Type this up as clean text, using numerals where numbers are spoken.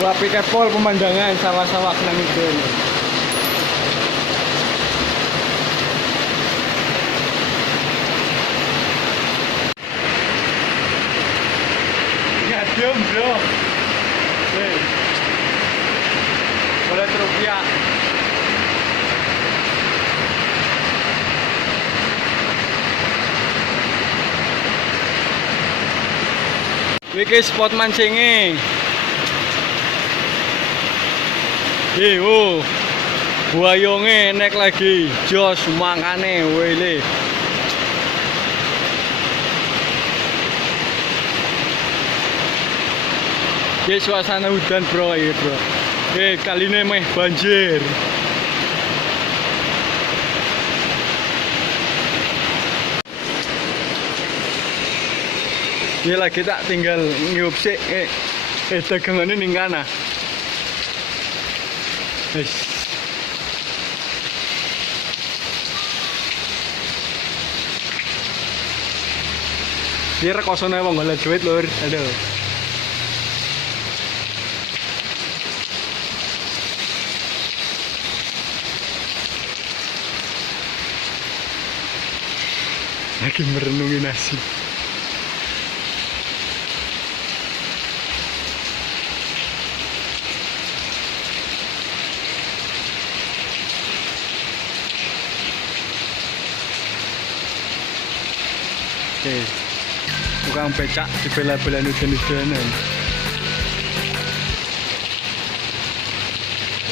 Wah, pikepol pemandangan sawah-sawah nang itu. Ngadem, bro. Hei. Boleh rupiah. Iki spot mancinge. Oh, buayonge nek lagi jos mangane wele. Ini suasana hujan bro, ya bro. Kali ini meh banjir. Ini lagi tak tinggal ngiup sih. Dagangannya ning kana. Dia rekosone wong golek duit lur. Aduh. Lagi merenungi nasib. Oke, tukang becak dibela-belain hujan-hujanan.